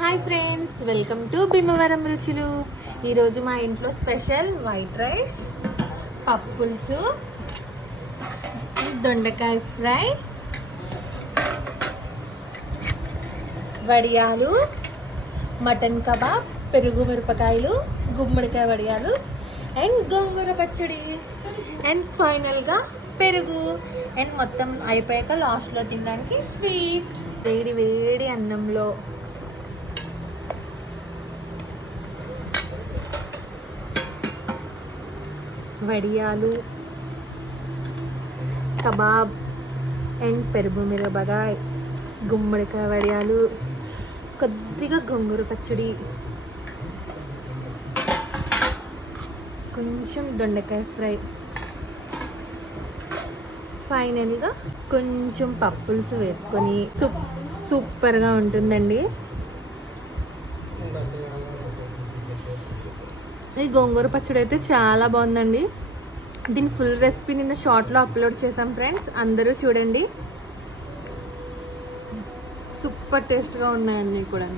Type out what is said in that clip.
Hi friends, welcome to Bhimavaram రుచులు. ఈరోజు మా ఇంట్లో స్పెషల్ వైట్ రైస్, పప్పు పులుసు, దొండకాయ ఫ్రై, వడియాలు, మటన్ కబాబ్, పెరుగు మిరపకాయలు, గుమ్మడికాయ వడియాలు అండ్ గోంగూర పచ్చడి అండ్ ఫైనల్గా పెరుగు అండ్ మొత్తం అయిపోయాక లాస్ట్లో తినడానికి స్వీట్. వేడి వేడి అన్నంలో వడియాలు, కబాబ్ అండ్ పెరుగు మిరపకాయ, గుమ్మడికాయ వడియాలు, కొద్దిగా గోంగూర పచ్చడి, కొంచెం దొండకాయ ఫ్రై, ఫైనల్గా కొంచెం పప్పు పులుసు వేసుకొని సూపర్గా ఉంటుందండి. ఈ గోంగూర పచ్చడి అయితే చాలా బాగుందండి. దీని ఫుల్ రెసిపీ నిన్న షార్ట్లో అప్లోడ్ చేసాం ఫ్రెండ్స్, అందరూ చూడండి. సూపర్ టేస్ట్గా ఉన్నాయండి కూడా.